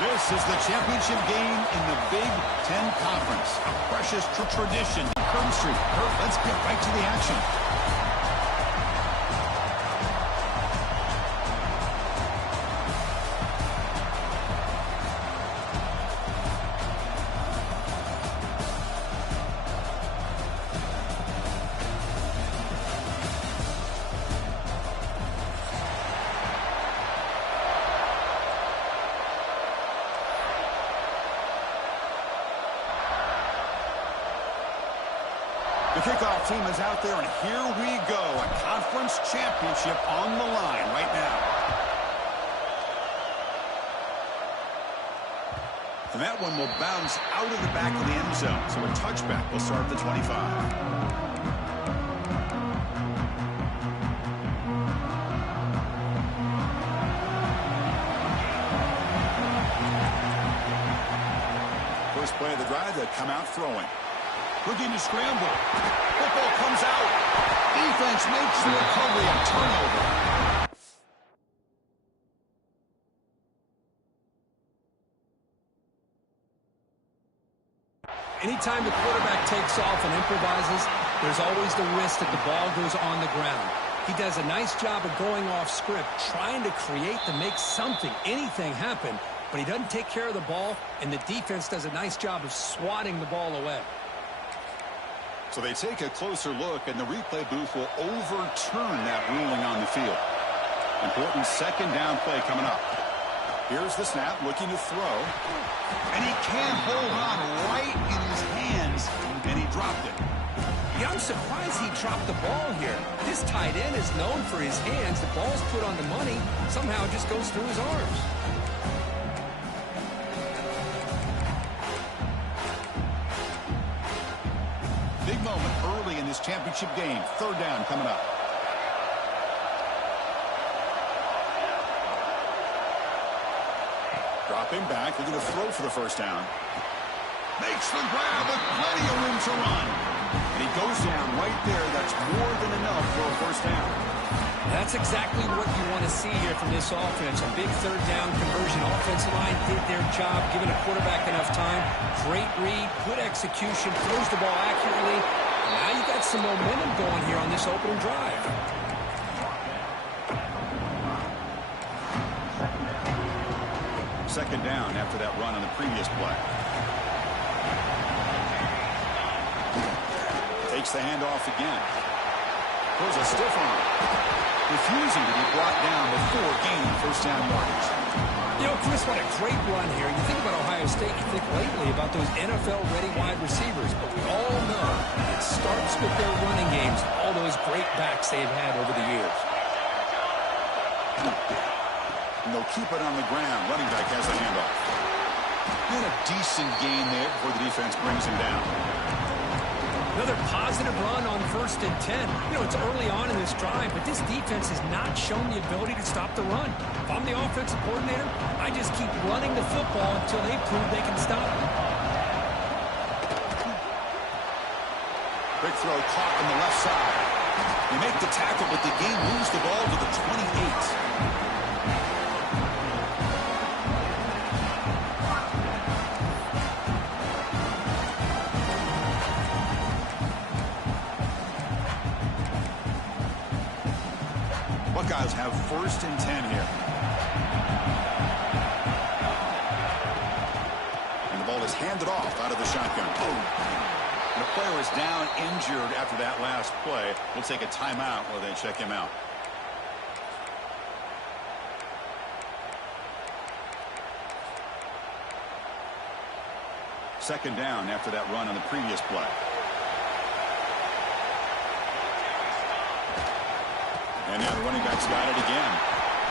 This is the championship game in the Big Ten Conference. A precious tradition. Curve Street. Let's get right to the action. The kickoff team is out there, and here we go. A conference championship on the line right now. And that one will bounce out of the back of the end zone. So a touchback will start at the 25. First play of the drive, they come out throwing. Looking to scramble. Football comes out. Defense makes the recovery, a turnover. Anytime the quarterback takes off and improvises, there's always the risk that the ball goes on the ground. He does a nice job of going off script, trying to create to make something, anything happen, but he doesn't take care of the ball, and the defense does a nice job of swatting the ball away. So they take a closer look, and the replay booth will overturn that ruling on the field. Important second down play coming up. Here's the snap, looking to throw. And he can't hold on right in his hands, and he dropped it. Yeah, I'm surprised he dropped the ball here. This tight end is known for his hands. The ball's put on the money. Somehow it just goes through his arms. Big moment early in this championship game. Third down coming up. Dropping back, looking to throw for the first down. Makes the grab with plenty of room to run. And he goes down right there. That's more than enough for a first down. That's exactly what you want to see here from this offense. A big third down conversion. Offensive line did their job, giving a quarterback enough time. Great read, good execution, throws the ball accurately. And now you got some momentum going here on this opening drive. Second down after that run on the previous play. Takes the handoff again. Throws a stiff arm. Refusing to be brought down before gaining first down yardage. You know, Chris, what a great run here. You think about Ohio State, you think lately about those NFL-ready wide receivers. But we all know it starts with their running games, all those great backs they've had over the years. And they'll keep it on the ground. Running back has the handoff. And a decent gain there before the defense brings him down. Another positive run on 1st and 10. You know, it's early on in this drive, but this defense has not shown the ability to stop the run. If I'm the offensive coordinator, I just keep running the football until they prove they can stop it. Quick throw caught on the left side. They make the tackle, but the game moves the ball to the 28. Buckeyes have 1st and 10 here. And the ball is handed off out of the shotgun. And the player is down injured after that last play. We'll take a timeout while they check him out. Second down after that run on the previous play. And now the running back's got it again.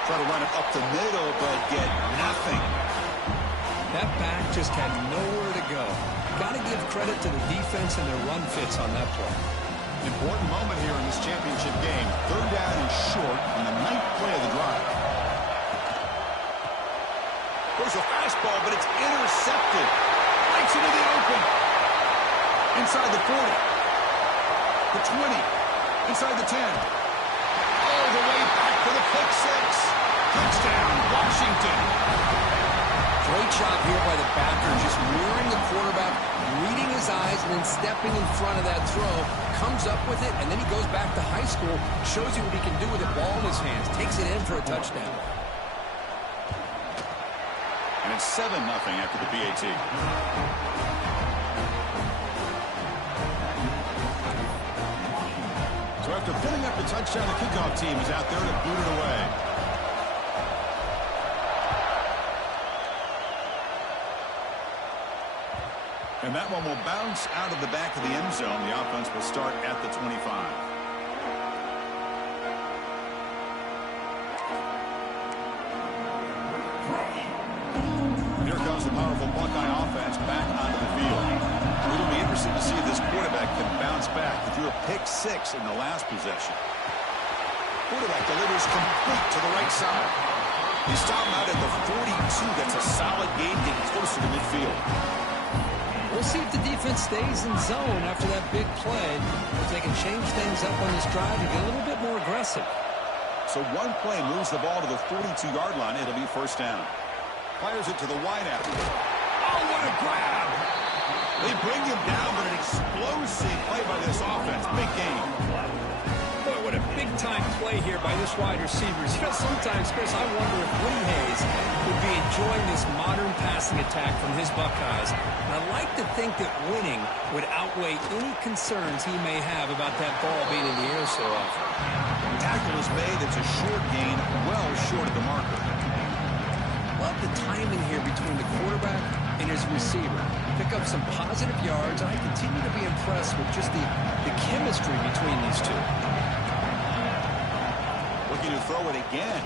Try to run it up the middle, but get nothing. That back just had nowhere to go. Got to give credit to the defense and their run fits on that play. Important moment here in this championship game. Third down and short on the 9th play of the drive. There's a fastball, but it's intercepted. Breaks into the open. Inside the 40. The 20. Inside the 10. All the way back for the pick six. Touchdown, Washington. Great job here by the backer, just mirroring the quarterback, reading his eyes, and then stepping in front of that throw. Comes up with it, and then he goes back to high school, shows you what he can do with the ball in his hands, takes it in for a touchdown. And it's 7-0 after the PAT. So after putting up the touchdown, the kickoff team is out there to boot it away. And that one will bounce out of the back of the end zone. The offense will start at the 25. Here comes the powerful Buckeye offense back onto the field. It'll be interesting to see if this quarterback can bounce back. He threw a pick six in the last possession. Quarterback delivers complete to the right side. He's stopped out at the 42. That's a solid gain, getting closer to midfield. We'll see if the defense stays in zone after that big play. If they can change things up on this drive and get a little bit more aggressive. So one play moves the ball to the 42-yard line. It'll be first down. Fires it to the wideout. Oh, what a grab! They bring him down, but an explosive play by this offense. Big game. Boy, what a big-time play here by this wide receiver. You know, sometimes, Chris, I wonder if Woody Hayes would be enjoying this modern passing attack from his Buckeyes. And I like to think that winning would outweigh any concerns he may have about that ball being in the air so often. Tackle is made. It's a short gain, well short of the marker. Love the timing here between the quarterback and his receiver. Pick up some positive yards. I continue to be impressed with just the chemistry between these two. Looking to throw it again.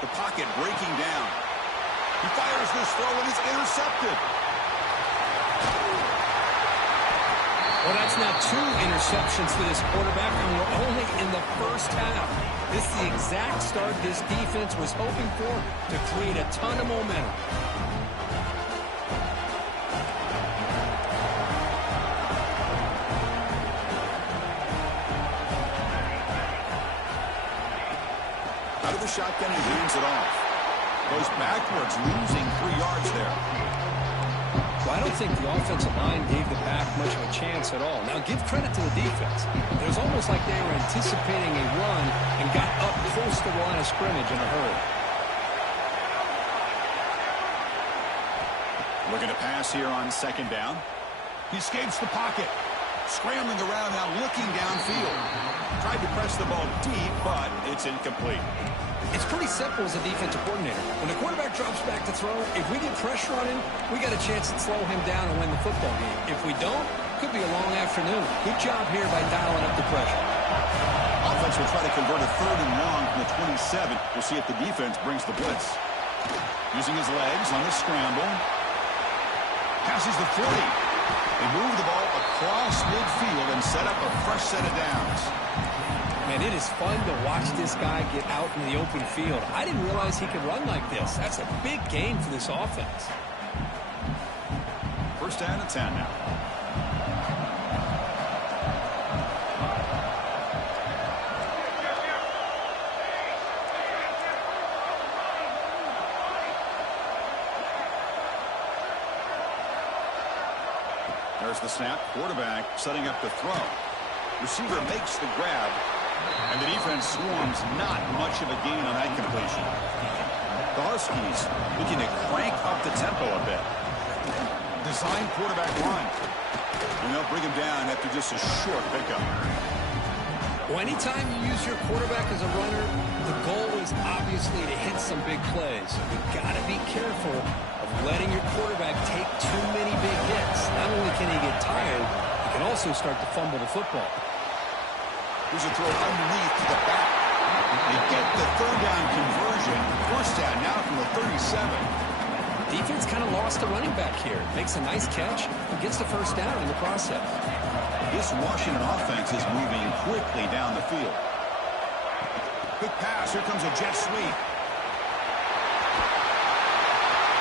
The pocket breaking down. He fires this throw and it's intercepted. Well, that's now 2 interceptions for this quarterback, and we're only in the first half. This is the exact start this defense was hoping for to create a ton of momentum. Out of the shotgun, he hands it off. Goes backwards, losing 3 yards there. Well, I don't think the offensive line gave the back much of a chance at all. Now, give credit to the defense. It was almost like they were anticipating a run and got up close to the line of scrimmage in a hurry. Looking to pass here on second down. He escapes the pocket. Scrambling around now, looking downfield. Tried to press the ball deep, but it's incomplete. It's pretty simple as a defensive coordinator. When the quarterback drops back to throw, if we get pressure on him, we got a chance to slow him down and win the football game. If we don't, could be a long afternoon. Good job here by dialing up the pressure. Offense will try to convert a 3rd and long from the 27. We'll see if the defense brings the blitz. Using his legs on the scramble. Passes the 40. They move the ball across midfield and set up a fresh set of downs. Man, it is fun to watch this guy get out in the open field. I didn't realize he could run like this. That's a big game for this offense. First down and 10 now. There's the snap. Quarterback setting up the throw. Receiver makes the grab. And the defense swarms, not much of a gain on that completion. The Huskies looking to crank up the tempo a bit. Design quarterback line. And they'll bring him down after just a short pickup. Well, anytime you use your quarterback as a runner, the goal is obviously to hit some big plays. You've got to be careful of letting your quarterback take too many big hits. Not only can he get tired, he can also start to fumble the football. Here's a throw underneath to the back. They get the third down conversion. First down now from the 37. Defense kind of lost a running back here. Makes a nice catch and gets the first down in the process. This Washington offense is moving quickly down the field. Quick pass. Here comes a jet sweep.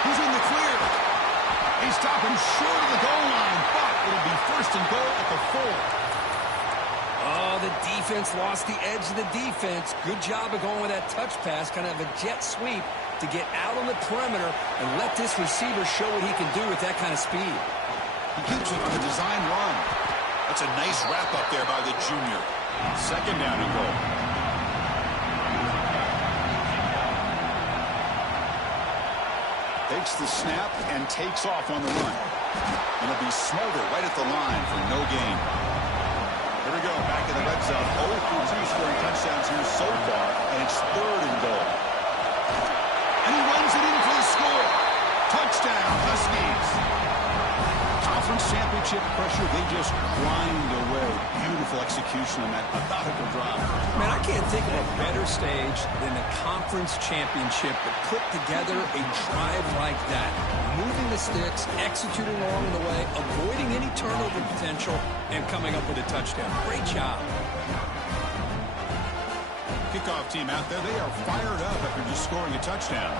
He's in the clear. They stop him short of the goal line, but it'll be first and goal at the 4. Oh, the defense lost the edge of the defense. Good job of going with that touch pass, kind of a jet sweep to get out on the perimeter and let this receiver show what he can do with that kind of speed. He keeps it on the design run. That's a nice wrap up there by the junior. Second down and goal. Takes the snap and takes off on the run. And it'll be smothered right at the line for no gain. Here we go, back in the red zone. 0 for 2 scoring touchdowns here so far, and it's third and goal. And he runs it in for the score. Touchdown, Huskies. Conference championship pressure, they just grind away. Beautiful execution on that methodical drive. Man, I can't think of a better stage than the conference championship to put together a drive like that. Moving the sticks, executing along the way, avoiding any turnover potential, and coming up with a touchdown. Great job. Kickoff team out there, they are fired up after just scoring a touchdown.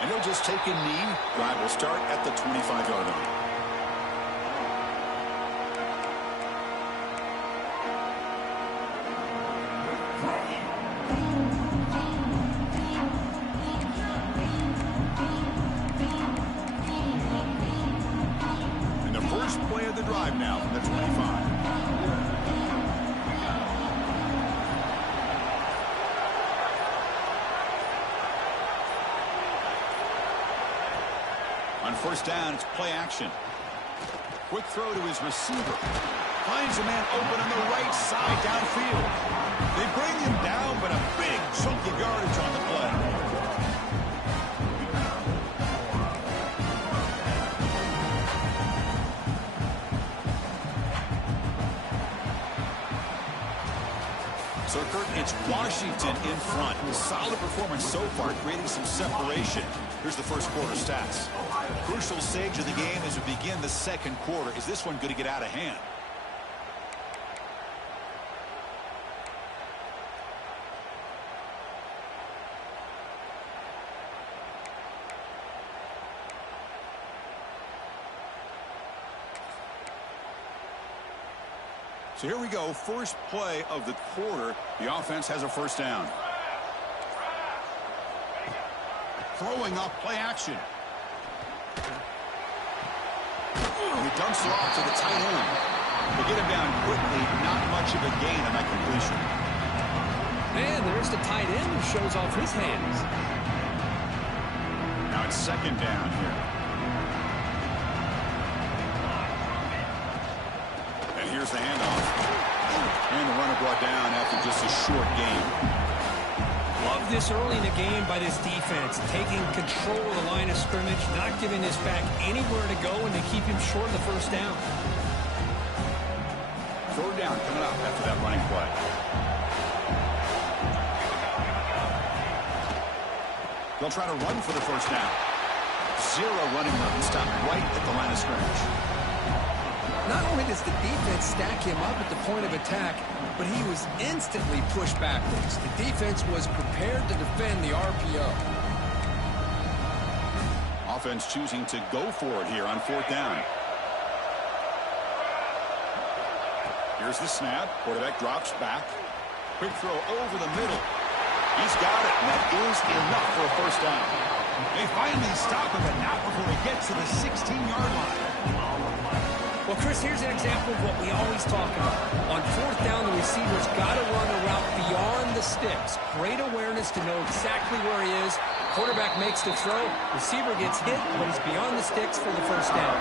And he'll just take a knee. Drive will start at the 25-yard line. And the first play of the drive now from the 25. On first down, it's play action. Quick throw to his receiver. Finds a man open on the right side downfield. They bring him down, but a big chunk of yardage on the play. So, Kurt, it's Washington in front. Solid performance so far, creating some separation. Here's the first quarter stats. Crucial stage of the game as we begin the second quarter. Is this one going to get out of hand? So here we go, first play of the quarter. The offense has a first down. Throwing up, play action. He dumps it off to the tight end. They get him down quickly, not much of a gain on that completion. And there's the tight end who shows off his hands. Now it's second down here. And here's the handoff. And the runner brought down after just a short gain. Love this early in the game by this defense, taking control of the line of scrimmage, not giving this back anywhere to go, and they keep him short of the first down. Third down coming up after that running play. They'll try to run for the first down. Zero running room, stopped right at the line of scrimmage. Not only does the defense stack him up at the point of attack, but he was instantly pushed backwards. The defense was prepared to defend the RPO. Offense choosing to go for it here on fourth down. Here's the snap. Quarterback drops back. Quick throw over the middle. He's got it, and that is enough for a first down. They finally stop him, but not before he gets to the 16-yard line. Well, Chris, here's an example of what we always talk about. On fourth down, the receiver's got to run a route beyond the sticks. Great awareness to know exactly where he is. Quarterback makes the throw. Receiver gets hit, but he's beyond the sticks for the first down.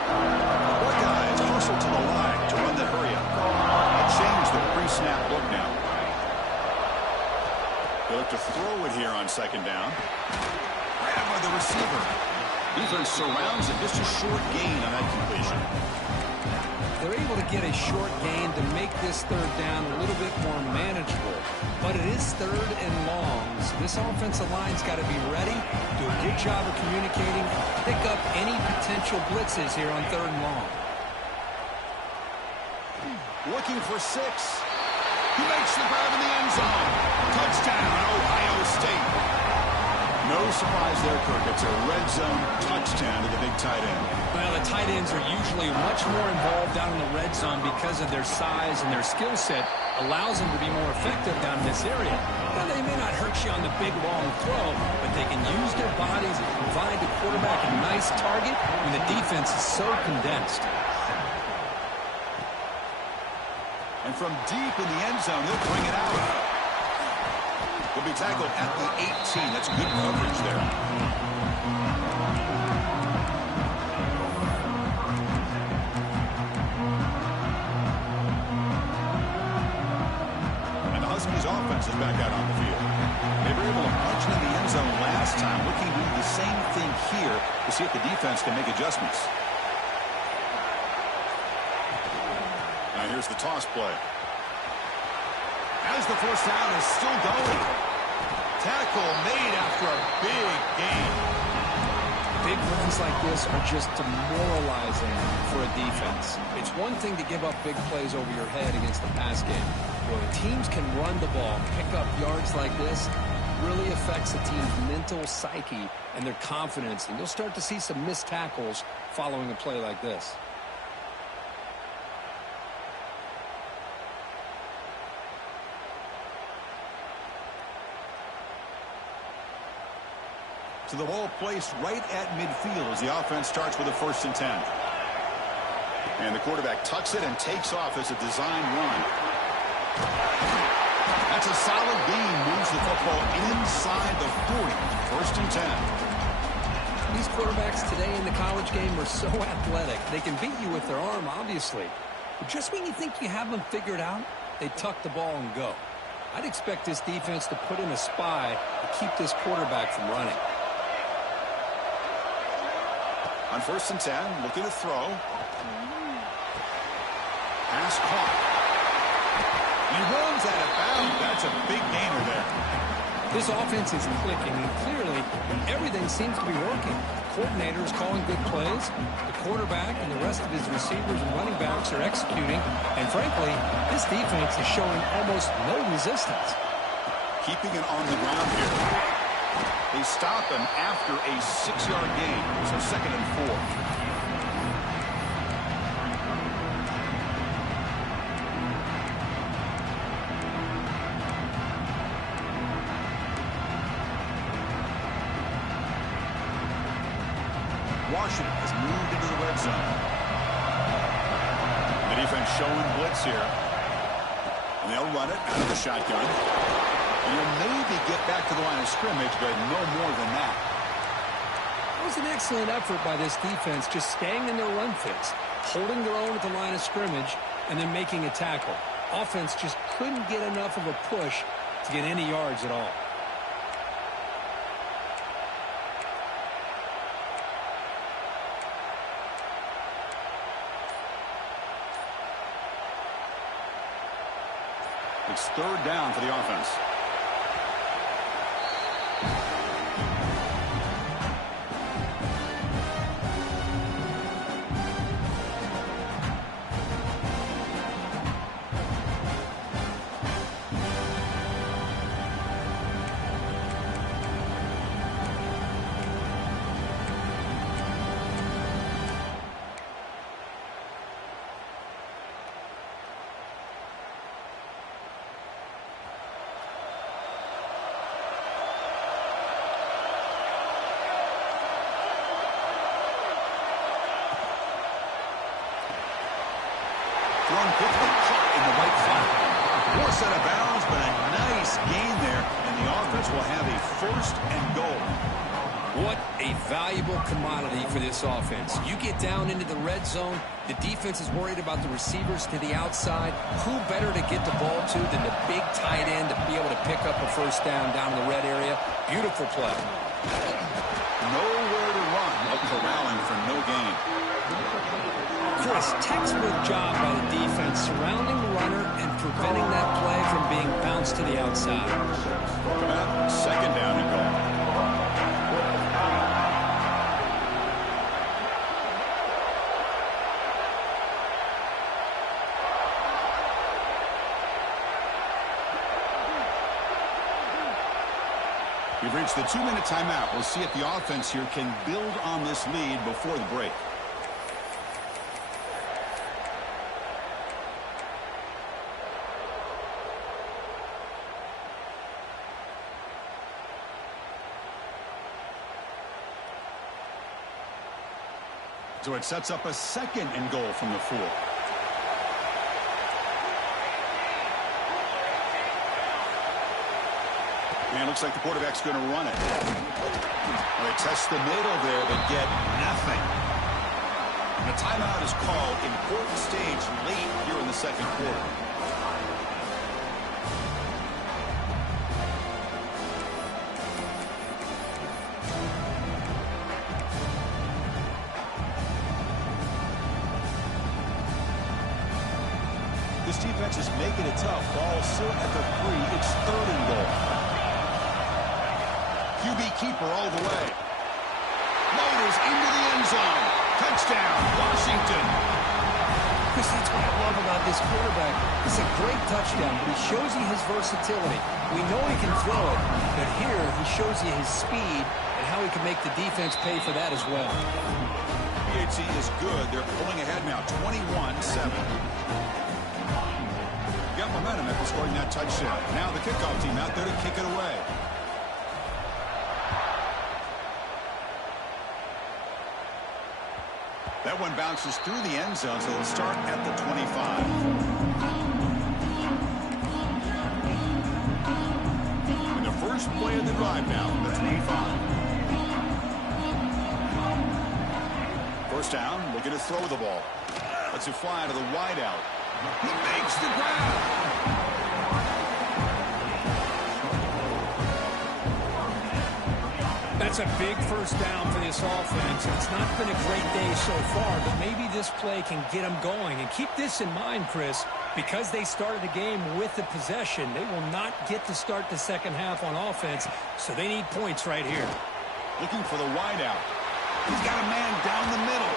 One guy is hustled to the line to run the hurry up. A change the pre-snap look now. They look to throw it here on second down. Grabbed by the receiver. Defense surrounds it. Just a short gain on that completion. They're able get a short gain to make this third down a little bit more manageable. But it is third and long, so this offensive line's got to be ready, do a good job of communicating, pick up any potential blitzes here on third and long. Looking for 6. He makes the grab in the end zone. Touchdown, Ohio State. No surprise there, Kirk. It's a red zone touchdown to the big tight end. Well, the tight ends are usually much more involved down in the red zone because of their size and their skill set allows them to be more effective down in this area. Now, they may not hurt you on the big, long throw, but they can use their bodies and provide the quarterback a nice target when the defense is so condensed. And from deep in the end zone, he'll bring it out. He'll be tackled at the 18. That's good coverage there. And the Huskies offense is back out on the field. They were able to punch it in the end zone last time, looking to do the same thing here to see if the defense can make adjustments. Now here's the toss play. As the first down is still going. Tackle made after a big gain. Big runs like this are just demoralizing for a defense. It's one thing to give up big plays over your head against the pass game. When teams can run the ball, pick up yards like this, it really affects the team's mental psyche and their confidence. And you'll start to see some missed tackles following a play like this. So the ball placed right at midfield as the offense starts with a 1st and 10. And the quarterback tucks it and takes off as a design run. That's a solid gain. Moves the football inside the 40. 1st and 10. These quarterbacks today in the college game are so athletic. They can beat you with their arm, obviously. But just when you think you have them figured out, they tuck the ball and go. I'd expect this defense to put in a spy to keep this quarterback from running. On 1st and 10, looking to throw. Pass caught. He runs out of bounds. That's a big gainer there. This offense is clicking, and clearly everything seems to be working. The coordinator is calling good plays. The quarterback and the rest of his receivers and running backs are executing. And frankly, this defense is showing almost no resistance. Keeping it on the ground here. They stop him after a 6-yard gain, so 2nd and 4. Washington has moved into the red zone. The defense showing blitz here. And they'll run it out of the shotgun. And you'll maybe get back to the line of scrimmage, but no more than that. It was an excellent effort by this defense, just staying in their run fits, holding their own at the line of scrimmage, and then making a tackle. Offense just couldn't get enough of a push to get any yards at all. It's 3rd down for the offense. Thrown quickly, caught in the right flat. Forced out of bounds, but a nice gain there, and the offense will have a 1st and goal. What a valuable commodity for this offense. You get down into the red zone, the defense is worried about the receivers to the outside. Who better to get the ball to than the big tight end to be able to pick up a 1st down in the red area? Beautiful play. Nowhere to run, but corralling for no gain. For a pass. Textbook job by the defense surrounding the runner and preventing that play from being bounced to the outside. Come out, second down and goal. We've reached the 2-minute timeout. We'll see if the offense here can build on this lead before the break. So it sets up a second and goal from the 4. And it looks like the quarterback's going to run it. Well, they test the middle there, but get nothing. And a timeout is called. Important stage late here in the second quarter. This defense is making it tough. Ball still at the 3. It's third and goal. QB keeper all the way. Motors into the end zone. Touchdown, Washington. Chris, that's what I love about this quarterback. It's a great touchdown, but he shows you his versatility. We know he can throw it, but here he shows you his speed and how he can make the defense pay for that as well. PAT is good. They're pulling ahead now, 21-7. Got momentum after scoring that touchdown. Now the kickoff team out there to kick it away. That one bounces through the end zone, so it'll start at the 25. And the first play of the drive now, the 25. First down, looking to throw the ball. Lets it fly to the wideout. He makes the grab. That's a big first down for this offense. It's not been a great day so far, but maybe this play can get them going. And keep this in mind, Chris, because they started the game with the possession, they will not get to start the second half on offense, so they need points right here. Looking for the wideout. He's got a man down the middle.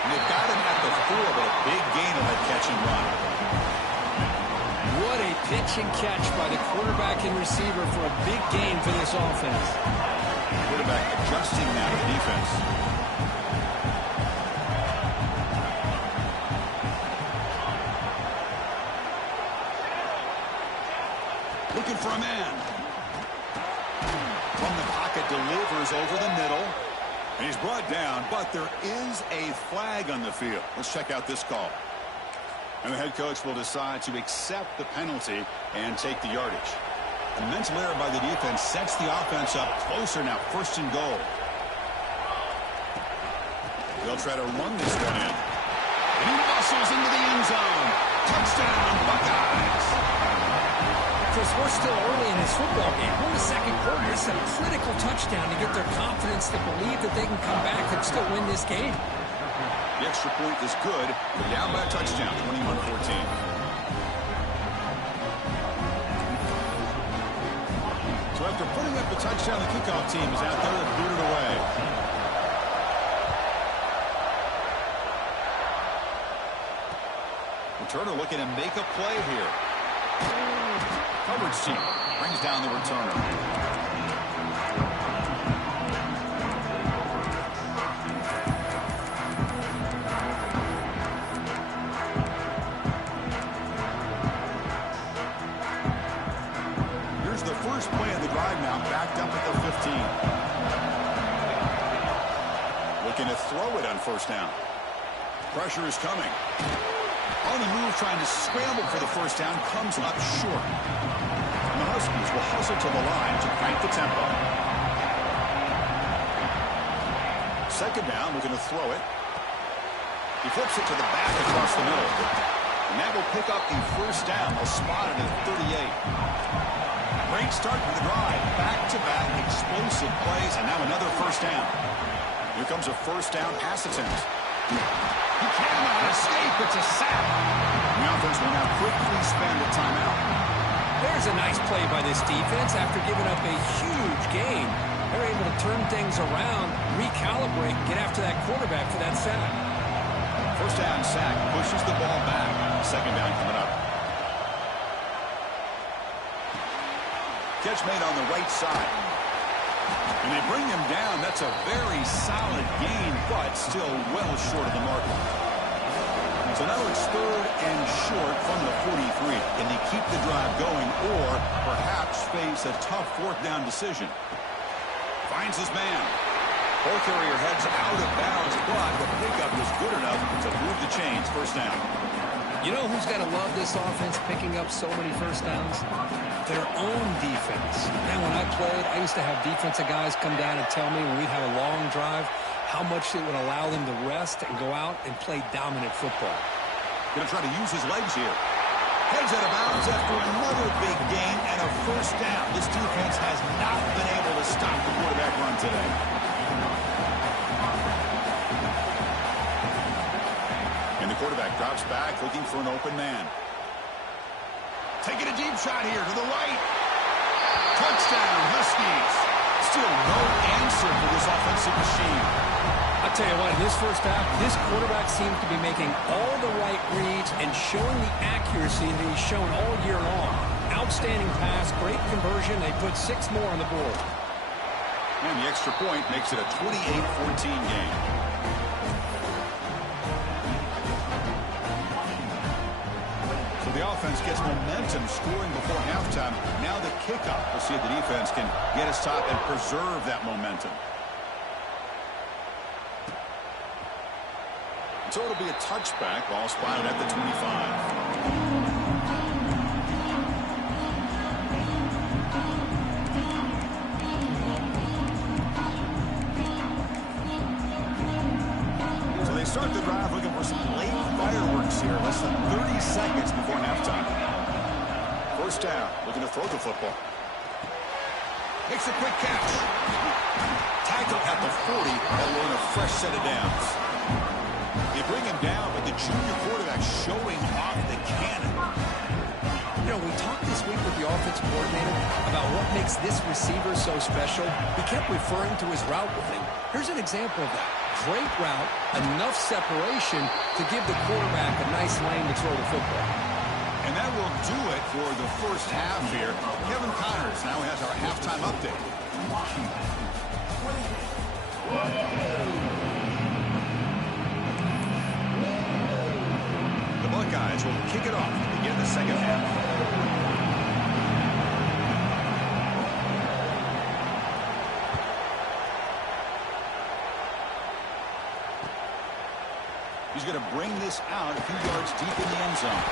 And they've got him at the 4, but a big gain on that catch and run. What a pitch and catch by the quarterback and receiver for a big gain for this offense. Quarterback adjusting now to the defense. Looking for a man. From the pocket, delivers over the middle. And he's brought down, but there is a flag on the field. Let's check out this call. And the head coach will decide to accept the penalty and take the yardage. A mental error by the defense sets the offense up closer now, first and goal. They'll try to run this one in. And he muscles into the end zone. Touchdown, Buckeyes. Chris, we're still early in this football game. We're in the second quarter. It's a critical touchdown to get their confidence to believe that they can come back and still win this game. The extra point is good. They're down by a touchdown, 21-14. So after putting up the touchdown, the kickoff team is out there to boot it away. Returner looking to make a play here. Coverage team brings down the returner. Here's the first play of the drive now, backed up at the 15. Looking to throw it on first down. Pressure is coming. On the move, trying to scramble for the first down, comes up short. And the Huskies will hustle to the line to crank the tempo. Second down, looking to throw it. He flips it to the back across the middle. And that will pick up the first down. They'll spot it at 38. Great start to the drive. Back-to-back explosive plays, and now another first down. Here comes a first down pass attempt. He cannot escape. It's a sack. The offense will now quickly spend a timeout. There's a nice play by this defense after giving up a huge gain. They're able to turn things around, recalibrate, and get after that quarterback for that sack. First down sack pushes the ball back. Second down coming up. Catch made on the right side. And they bring him down. That's a very solid gain, but still well short of the mark. So now it's third and short from the 43. Can they keep the drive going or perhaps face a tough fourth down decision? Finds his man. Ball carrier heads out of bounds, but the pickup was good enough to move the chains. First down. You know who's got to love this offense picking up so many first downs? Their own defense. Man, when I played, I used to have defensive guys come down and tell me when we'd have a long drive how much it would allow them to rest and go out and play dominant football. Going to try to use his legs here. Heads out of bounds after another big gain and a first down. This defense has not been able to stop the quarterback run today. And the quarterback drops back looking for an open man. Taking a deep shot here to the right. Touchdown, Huskies. Still no answer for this offensive machine. I'll tell you what, in this first half, this quarterback seems to be making all the right reads and showing the accuracy that he's shown all year long. Outstanding pass, great conversion. They put 6 more on the board. And the extra point makes it a 28-14 game. So the offense gets momentum scoring before halftime. Now the kickoff. We'll see if the defense can get a stop and preserve that momentum. So it'll be a touchback, ball spotted at the 25. So they start the drive looking for some late fireworks here, less than 30 seconds before halftime. First down, looking to throw the football. Makes a quick catch. Tackle at the 40, that'll earn a fresh set of downs. They bring him down, but the junior quarterback showing off the cannon. You know, we talked this week with the offensive coordinator about what makes this receiver so special. He kept referring to his route running. Here's an example of that. Great route, enough separation to give the quarterback a nice lane to throw the football. And that will do it for the first half here. Kevin Connors now has our halftime update. Buckeyes will kick it off to begin the second half. He's going to bring this out a few yards deep in the end zone.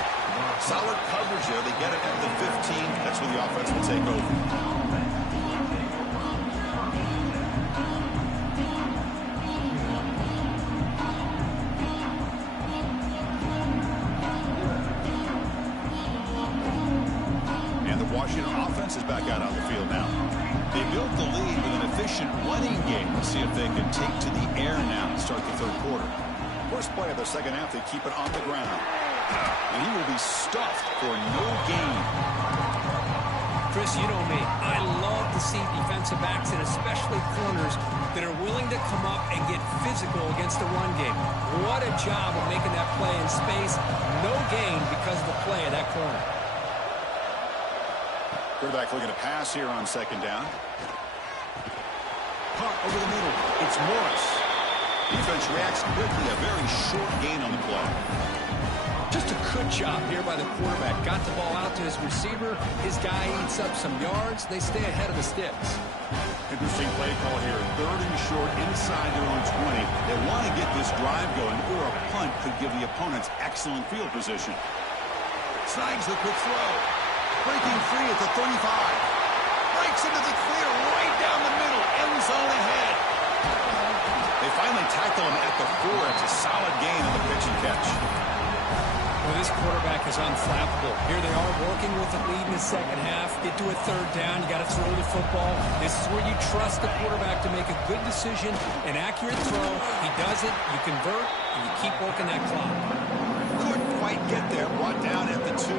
Solid coverage there. They get it at the 15. That's where the offense will take over. Washington offense is back out on the field now. They built the lead with an efficient running game. Let's see if they can take to the air now and start the third quarter. First play of the second half, they keep it on the ground. And he will be stuffed for no gain. Chris, you know me. I love to see defensive backs and especially corners that are willing to come up and get physical against the run game. What a job of making that play in space. No gain because of the play of that corner. Quarterback looking to pass here on second down. Punt over the middle. It's Morris. Defense reacts quickly. A very short gain on the play. Just a good job here by the quarterback. Got the ball out to his receiver. His guy eats up some yards. They stay ahead of the sticks. Interesting play call here. Third and short inside their own 20. They want to get this drive going, or a punt could give the opponents excellent field position. Snags the quick throw. Breaking free at the 35. Breaks into the clear right down the middle. End zone ahead. They finally tackle him at the 4. It's a solid gain on the pitch and catch. Well, This quarterback is unflappable. Here they are working with the lead in the second half. Get to a third down. You got to throw the football. This is where you trust the quarterback to make a good decision, an accurate throw. He does it. You convert, and you keep working that clock. Couldn't quite get there. Brought down at the 2.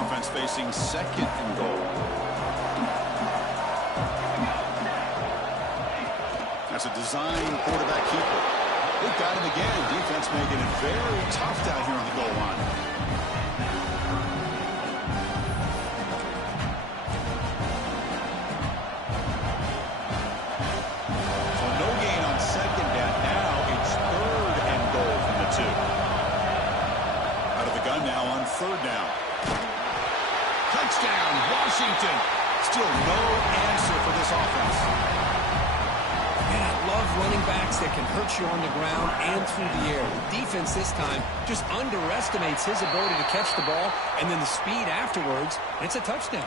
Offense facing second and goal. That's a design quarterback keeper. They've got him again. Defense making it very tough down here on the goal line. So no gain on second down. Now it's third and goal from the 2. Out of the gun now on third down. Touchdown, Washington. Still no answer for this offense. Love running backs that can hurt you on the ground and through the air. Defense this time just underestimates his ability to catch the ball, and then the speed afterwards, and it's a touchdown.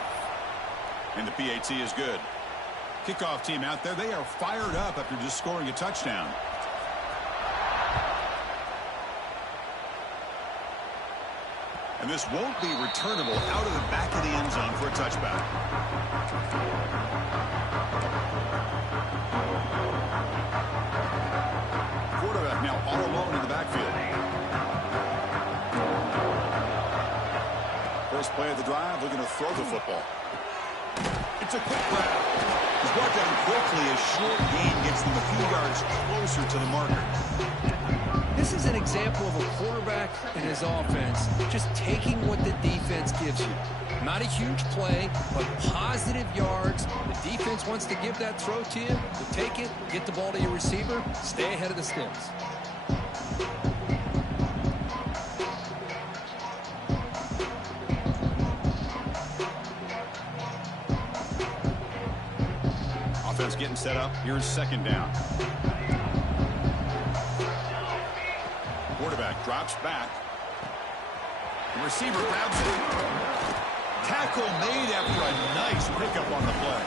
And the PAT is good. Kickoff team out there, they are fired up after just scoring a touchdown. And this won't be returnable out of the back of the end zone for a touchback. Quarterback now all alone in the backfield. First play of the drive, looking to throw the football. It's a quick grab. He's brought down quickly. A short gain gets them a few yards closer to the marker. This is an example of a quarterback and his offense just taking what the defense gives you. Not a huge play, but positive yards. The defense wants to give that throw to you. You take it, get the ball to your receiver, stay ahead of the sticks. Offense getting set up. Here's second down. Quarterback drops back. The receiver grabs it. Tackle made after a nice pickup on the play.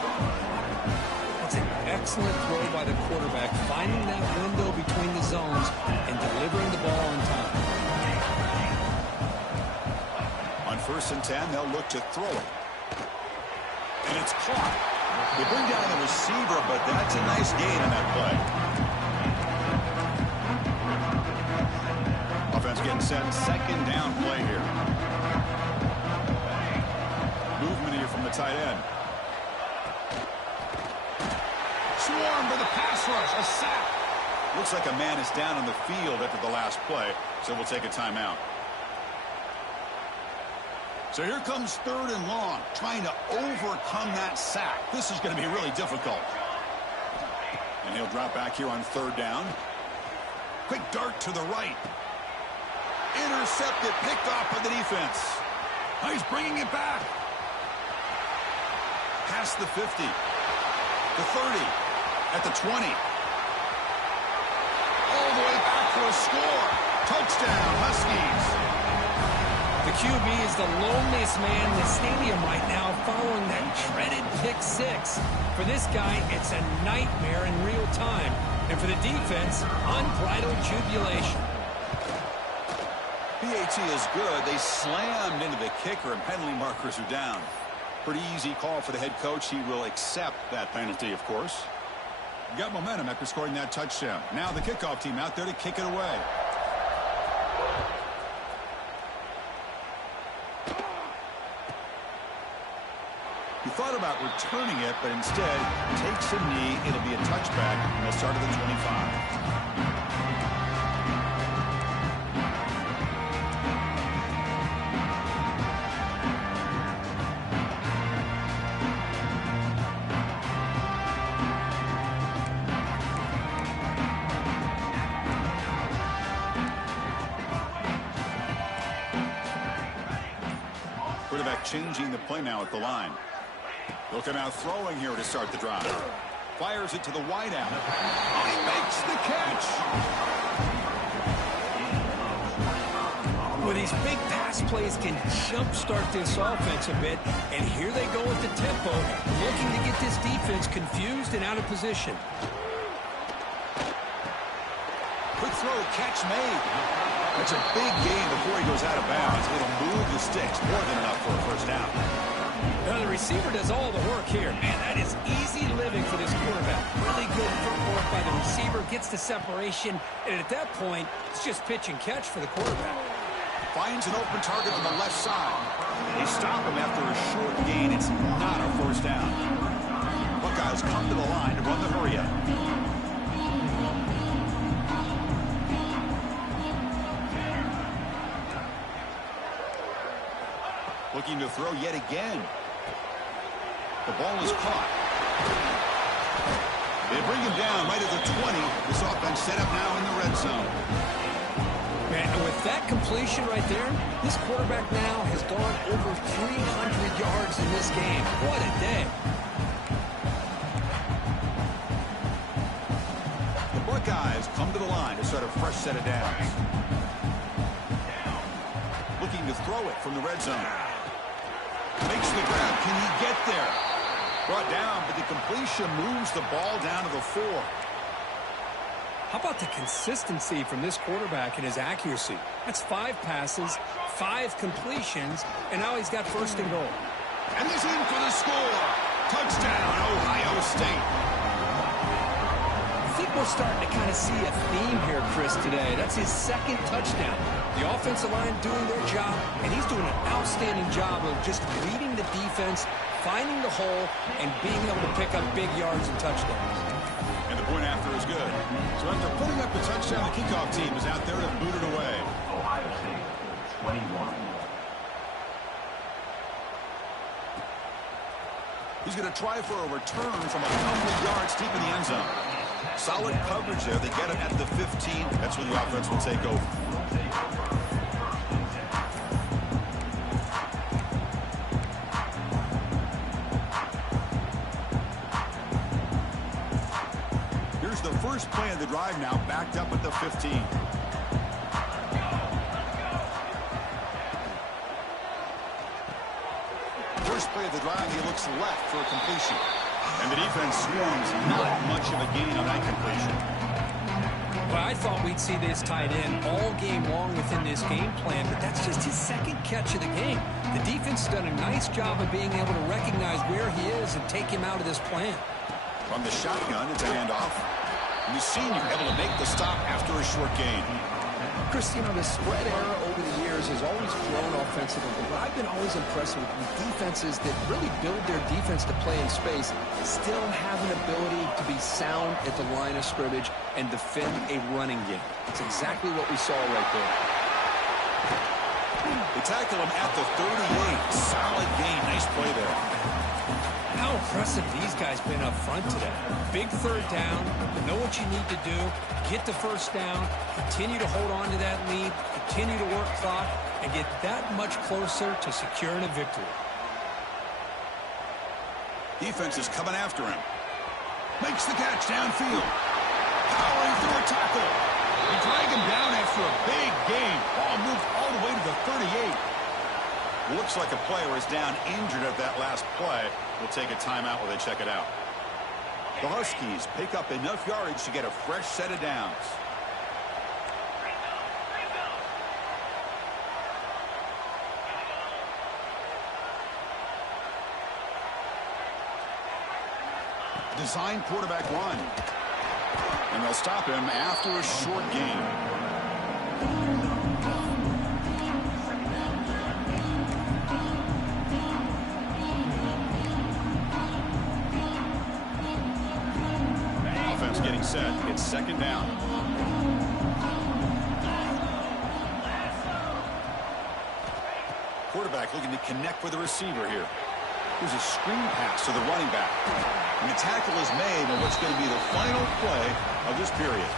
That's an excellent throw by the quarterback, finding that window between the zones and delivering the ball on time. On 1st and 10, they'll look to throw it. And it's caught. They bring down the receiver, but that's a nice gain on that play. Offense getting set. Second down play here. Movement here from the tight end. Swarm for the pass rush. A sack. Looks like a man is down on the field after the last play, so we'll take a timeout. So here comes 3rd and long, trying to overcome that sack. This is going to be really difficult. And he'll drop back here on 3rd down. Quick dart to the right. Intercepted, picked off by the defense. Oh, he's bringing it back. Past the 50. The 30. At the 20. All the way back for a score. Touchdown, Huskies. The QB is the loneliest man in the stadium right now following that dreaded pick 6. For this guy, it's a nightmare in real time. And for the defense, unbridled jubilation. PAT is good. They slammed into the kicker and penalty markers are down. Pretty easy call for the head coach. He will accept that penalty, of course. Got momentum after scoring that touchdown. Now the kickoff team out there to kick it away. He thought about returning it, but instead takes a knee. It'll be a touchback, and they'll start at the 25. Quarterback changing the play now at the line. Looking out throwing here to start the drive. Fires it to the wideout. Oh, he makes the catch. Well, these big pass plays can jumpstart this offense a bit, and here they go with the tempo. looking to get this defense confused and out of position. Quick throw, catch made. That's a big gain before he goes out of bounds. It'll move the sticks more than enough for a first down. Now the receiver does all the work here. Man, that is easy living for this quarterback. Really good footwork by the receiver, gets the separation, and at that point, it's just pitch and catch for the quarterback. Finds an open target on the left side. They stop him after a short gain. It's not a first down. Buckeyes come to the line to run the hurry-up. Looking to throw yet again. The ball is caught. They bring him down right at the 20. This offense set up now in the red zone. Man, and with that completion right there, this quarterback now has gone over 300 yards in this game. What a day. The Buckeyes come to the line to start a fresh set of downs. Looking to throw it from the red zone. Makes the grab. Can he get there? Brought down, but the completion moves the ball down to the 4. How about the consistency from this quarterback and his accuracy? That's 5 passes, 5 completions, and now he's got first and goal. And he's in for the score. Touchdown, Ohio State. I think we're starting to kind of see a theme here, Chris, today. That's his second touchdown. The offensive line doing their job, and he's doing an outstanding job of just leading the defense, finding the hole, and being able to pick up big yards and touchdowns. And the point after is good. So after putting up the touchdown, the kickoff team is out there to boot it away. Ohio State, 21. He's going to try for a return from a couple of yards deep in the end zone. Solid coverage there. They get him at the 15. That's where the offense will take over. Here's the first play of the drive now, backed up at the 15. First play of the drive, he looks left for a completion. And the defense swarms, not much of a gain on that completion. Well, I thought we'd see this tight end all game long within this game plan, but that's just his second catch of the game. The defense has done a nice job of being able to recognize where he is and take him out of this plan. From the shotgun, it's a handoff. And the senior able to make the stop after a short gain. Chris, you know, the spread era over the years has always grown offensively, but I've been always impressed with defenses that really build their defense to play in space, still have an ability to be sound at the line of scrimmage and defend a running game. It's exactly what we saw right there. They tackle him at the 38. Solid gain. Nice play there. How impressive these guys been up front today. Big third down, know what you need to do, get the first down, continue to hold on to that lead, continue to work clock, and get that much closer to securing a victory. Defense is coming after him. Makes the catch downfield. Powering through a tackle. They drag him down after a big gain. Ball moves all the way to the 38. Looks like a player is down injured at that last play. We'll take a timeout while they check it out. The Huskies pick up enough yardage to get a fresh set of downs. Design quarterback run. And they'll stop him after a short gain. Getting set. It's second down. Quarterback looking to connect with the receiver here. Here's a screen pass to the running back. And the tackle is made on what's going to be the final play of this period.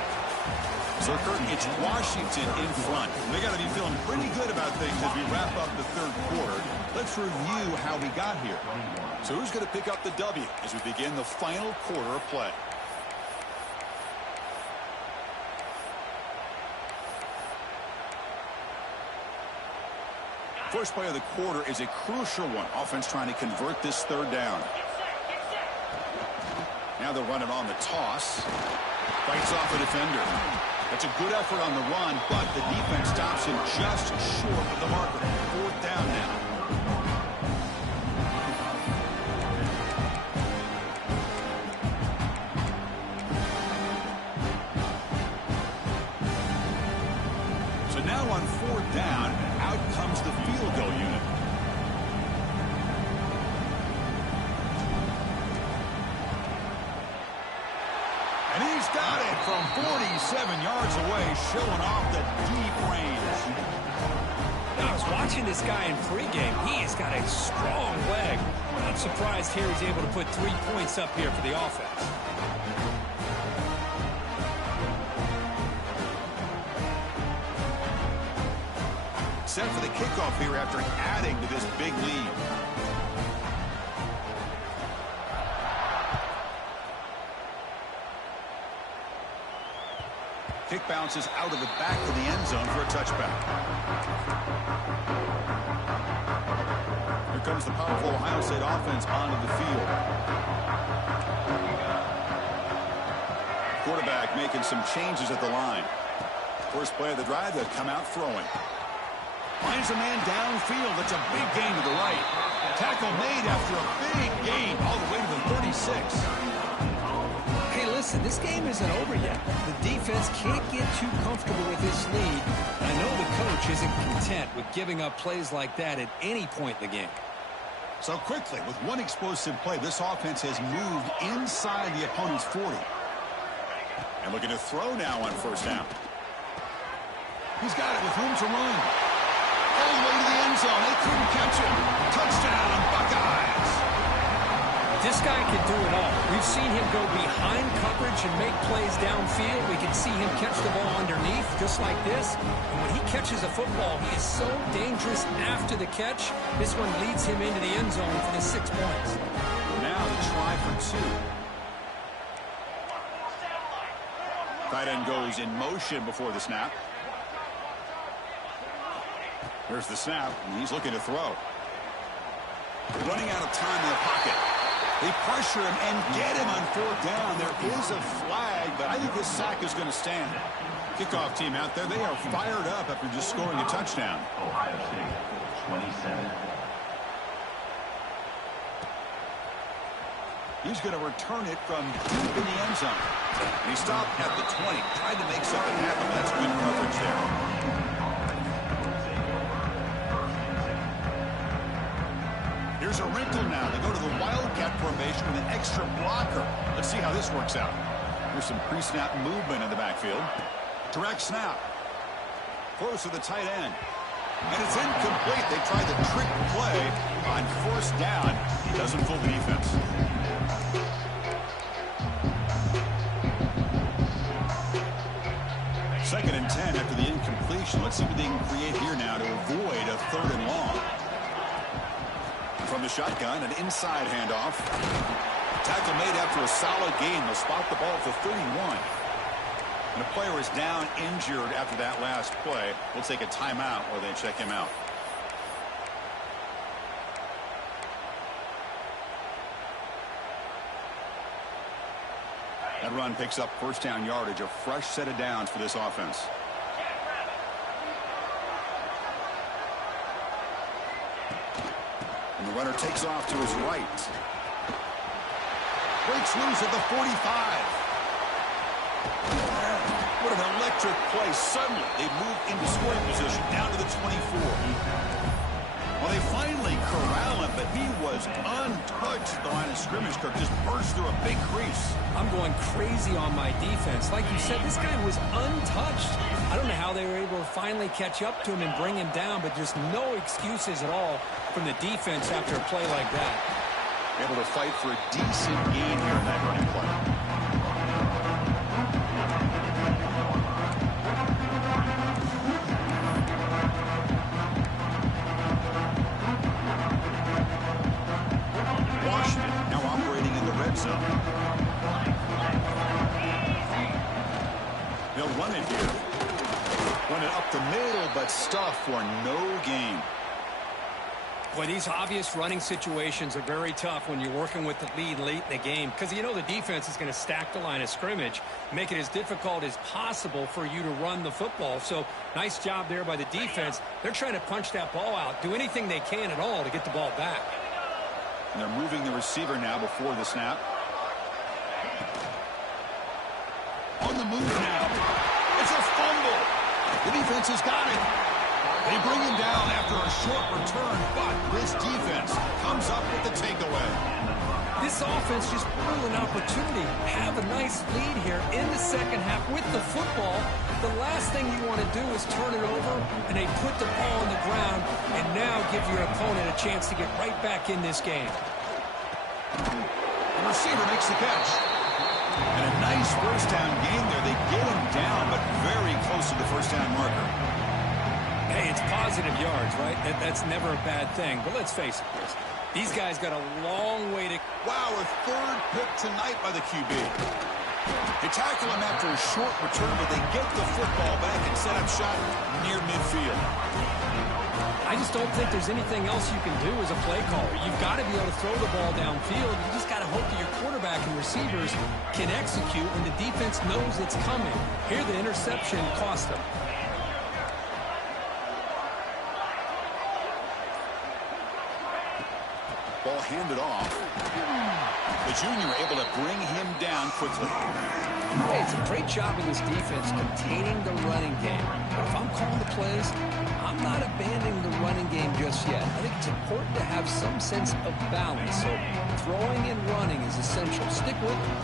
So, Curtin, it's Washington in front. They got to be feeling pretty good about things as we wrap up the third quarter. Let's review how we got here. So who's going to pick up the W as we begin the final quarter of play? First play of the quarter is a crucial one. Offense trying to convert this third down. Now they'll run it on the toss. Fights off a defender. That's a good effort on the run, but the defense stops him just short of the marker. 4th down now. So now on 4th down, out comes the field goal unit. And he's got it from 47 yards away, showing off the deep range. Now, I was watching this guy in pregame. He has got a strong leg. Not surprised here he's able to put 3 points up here for the offense. Set for the kickoff here after adding to this big lead. Kick bounces out of the back of the end zone for a touchback. Here comes the powerful Ohio State offense onto the field. Quarterback making some changes at the line. First play of the drive, they'll come out throwing. Finds a man downfield. It's a big gain to the right. Tackle made after a big gain all the way to the 36. Hey, listen, this game isn't over yet. The defense can't get too comfortable with this lead. And I know the coach isn't content with giving up plays like that at any point in the game. So quickly, with one explosive play, this offense has moved inside the opponent's 40. And looking to throw now on 1st down. He's got it with room to run. All the way to the end zone. They couldn't catch him. Touchdown, Buckeyes. This guy can do it all. We've seen him go behind coverage and make plays downfield. We can see him catch the ball underneath, just like this. And when he catches a football, he is so dangerous after the catch. This one leads him into the end zone for the 6 points. Now the try for 2. Tight end goes in motion before the snap. Here's the snap, and he's looking to throw. Running out of time in the pocket. They pressure him and get him on 4th down. There is a flag, but I think this sack is going to stand. Kickoff team out there, they are fired up after just scoring a touchdown. Ohio State, 27. He's going to return it from deep in the end zone. And he stopped at the 20. Tried to make something happen, but that's good coverage there. Here's a wrinkle now. They go to the Wildcat formation with an extra blocker. Let's see how this works out. Here's some pre-snap movement in the backfield. Direct snap. Close to the tight end. And it's incomplete. They tried the trick play on 1st down. Doesn't fool the defense. Second and 10 after the incompletion. Let's see what they can create here now to avoid a 3rd and long. From the shotgun, an inside handoff. Tackle made after a solid gain. They'll spot the ball at the 31. And the player is down injured after that last play. We'll take a timeout while they check him out. That run picks up 1st down yardage, a fresh set of downs for this offense. And the runner takes off to his right. Breaks loose at the 45. What an electric play. Suddenly, they move into scoring position down to the 24. Well, they finally corral him, but he was untouched at the line of scrimmage. Kirk just burst through a big crease. I'm going crazy on my defense. Like you said, this guy was untouched. I don't know how they were able to finally catch up to him and bring him down, but just no excuses at all from the defense after a play like that. Able to fight for a decent gain here in that running play. Washington now operating in the red zone. They'll run it here. Run it up the middle, but stuff for no gain. Boy, these obvious running situations are very tough when you're working with the lead late in the game because you know the defense is going to stack the line of scrimmage, make it as difficult as possible for you to run the football. So nice job there by the defense. They're trying to punch that ball out, do anything they can at all to get the ball back. And they're moving the receiver now before the snap. On the move now. It's a fumble. The defense has got it. They bring him down after a short return, but this defense comes up with the takeaway. This offense just blew an opportunity. Have a nice lead here in the second half with the football. The last thing you want to do is turn it over, and they put the ball on the ground and now give your opponent a chance to get right back in this game. The receiver makes the catch. And a nice first down gain there. They get him down, but very close to the first down marker. Hey, it's positive yards, right? That's never a bad thing. But let's face it, Chris. These guys got a long way to... Wow, a third pick tonight by the QB. They tackle him after a short return, but they get the football back and set up shop near midfield. I just don't think there's anything else you can do as a play caller. You've got to be able to throw the ball downfield. You just got to hope that your quarterback and receivers can execute when the defense knows it's coming. Here, the interception cost them. Ball handed off. The junior able to bring him down quickly. Hey, it's a great job of this defense containing the running game. But if I'm calling the plays, I'm not abandoning the running game just yet. I think it's important to have some sense of balance. So throwing and running is essential. Stick with it.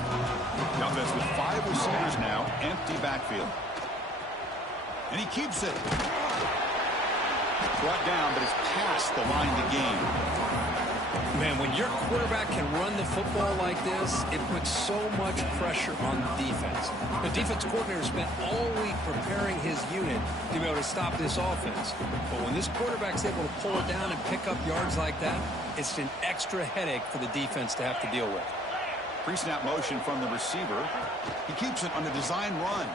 The offense with 5 receivers now, empty backfield. And he keeps it. Brought down, but it's past the line to gain. Man, when your quarterback can run the football like this, it puts so much pressure on the defense. The defense coordinator spent all week preparing his unit to be able to stop this offense. But when this quarterback's able to pull it down and pick up yards like that, it's an extra headache for the defense to have to deal with. Pre-snap motion from the receiver. He keeps it on the design run.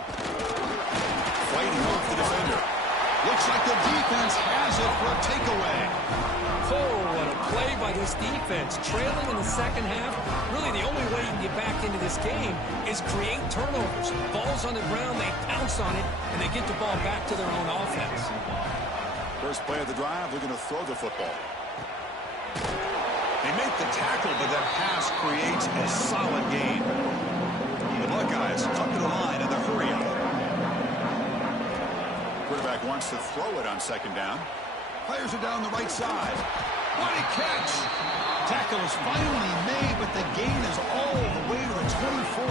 Fighting off the defender. Looks like the defense has it for a takeaway. Oh, what a play by this defense. Trailing in the second half, really the only way you can get back into this game is create turnovers. Ball's on the ground, they pounce on it, and they get the ball back to their own offense. First play of the drive, they're going to throw the football. They make the tackle, but that pass creates a solid gain. The Buckeyes come to the line in the hurry-up. Quarterback wants to throw it on second down. Fires it down the right side. What a catch! Tackle is finally made, but the gain is all the way to the 24.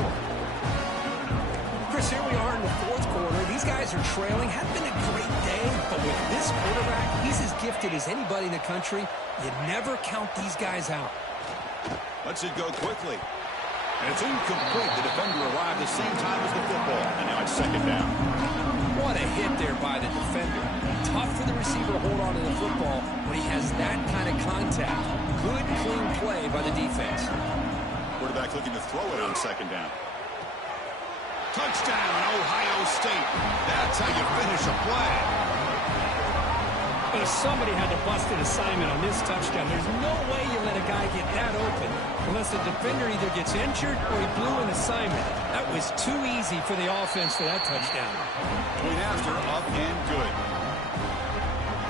Chris, here we are in the fourth quarter. These guys are trailing. Hadn't been a great day, but with this quarterback, he's as gifted as anybody in the country. You never count these guys out. Lets it go quickly. And it's incomplete. The defender arrived the same time as the football. And now it's second down. What a hit there by the defender. Tough for the receiver to hold on to the football when he has that kind of contact. Good, clean play by the defense. Quarterback looking to throw it on second down. Touchdown, Ohio State. That's how you finish a play. But somebody had to bust an assignment on this touchdown. There's no way you let a guy get that open unless the defender either gets injured or he blew an assignment. That was too easy for the offense for that touchdown. Point after, up and good.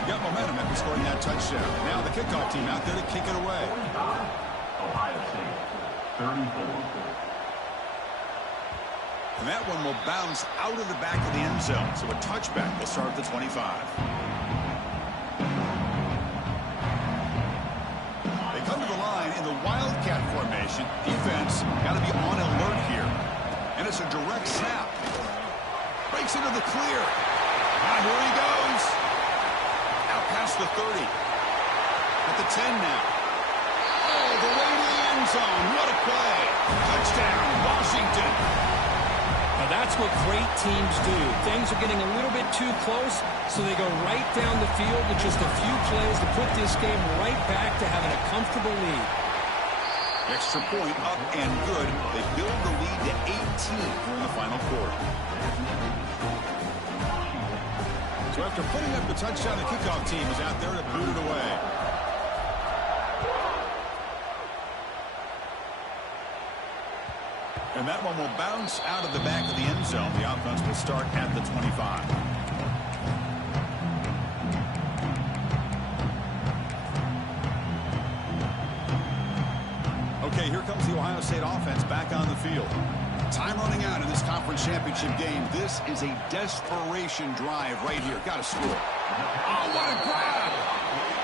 Got momentum after scoring that touchdown. Now the kickoff team out there to kick it away. Ohio State, 34. And that one will bounce out of the back of the end zone. So a touchback will start at the 25. They come to the line in the Wildcat formation. Defense got to be on alert here. And it's a direct snap. Breaks into the clear. And here he goes. Out past the 30. At the 10 now. All the way to the end zone. What a play. Touchdown, Washington. Now that's what great teams do. Things are getting a little bit too close, so they go right down the field with just a few plays to put this game right back to having a comfortable lead. Extra point up and good. They build the lead to 18 here in the final quarter. So after putting up the touchdown, the kickoff team is out there to boot it away. And that one will bounce out of the back of the end zone. The offense will start at the 25. Okay, here comes the Ohio State offense back on the field. Time running out in this conference championship game. This is a desperation drive right here. Got to score. Oh, what a grab!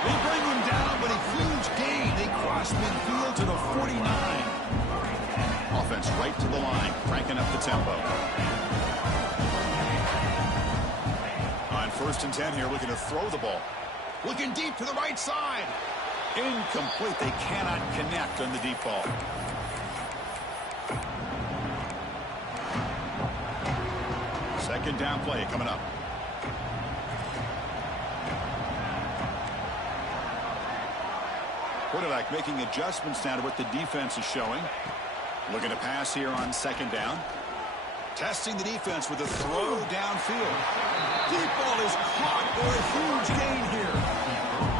They bring him down, but a huge gain. They cross midfield to the 49. Offense right to the line, cranking up the tempo. On 1st and 10 here, looking to throw the ball. Looking deep to the right side. Incomplete. They cannot connect on the deep ball. Second down play coming up. Quarterback making adjustments now to what the defense is showing. Looking to pass here on 2nd down. Testing the defense with a throw downfield. Deep ball is caught for a huge gain here.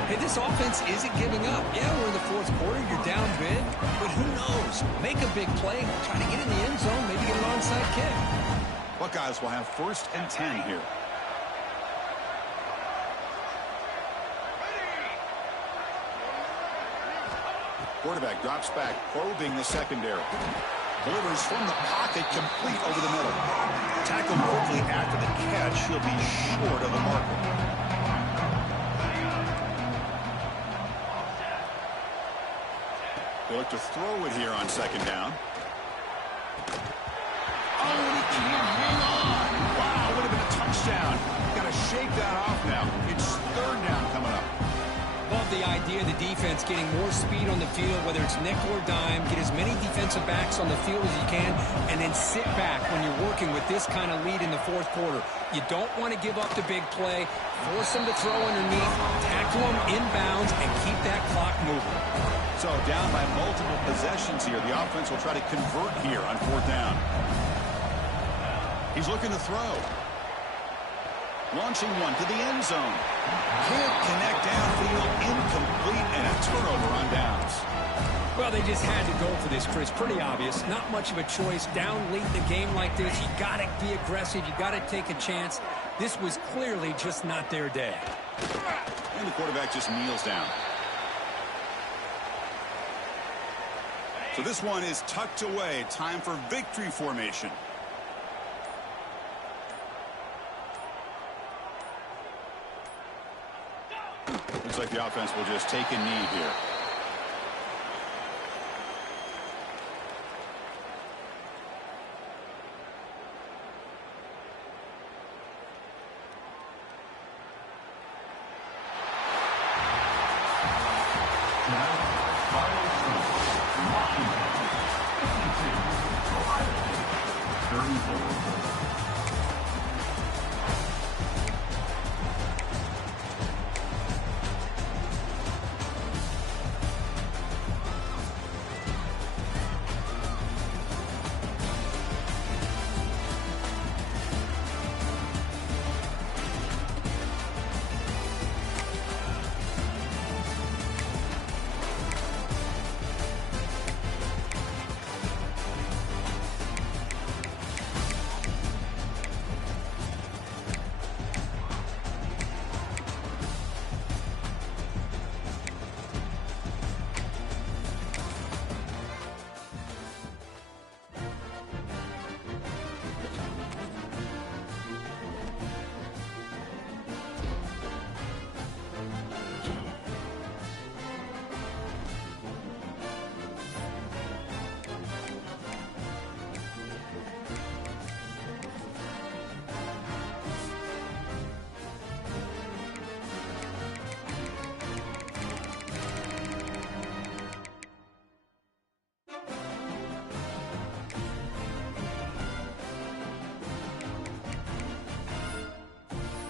Hey, this offense isn't giving up. Yeah, we're in the 4th quarter. You're down big. But who knows? Make a big play. Try to get in the end zone. Maybe get an onside kick. Buckeyes will have 1st and 10 here. Quarterback drops back, probing the secondary. Delivers from the pocket, complete over the middle. Tackled quickly after the catch. He'll be short of the marker. They look to throw it here on 2nd down. Oh, and he can't hang on. Wow, would have been a touchdown. Got to shake that off now. It's 3rd down coming up. Love the idea of the defense getting more speed on the field, whether it's nickel or dime, get as many defensive backs on the field as you can, and then sit back when you're working with this kind of lead in the 4th quarter. You don't want to give up the big play, force them to throw underneath, tackle them inbounds, and keep that clock moving. So down by multiple possessions here. The offense will try to convert here on 4th down. He's looking to throw. Launching one to the end zone. Can't connect downfield. Incomplete, and a turnover on downs. Well, they just had to go for this, Chris. Pretty obvious. Not much of a choice. Down late in the game like this, you got to be aggressive. You got to take a chance. This was clearly just not their day. And the quarterback just kneels down. So this one is tucked away. Time for victory formation. Looks like the offense will just take a knee here.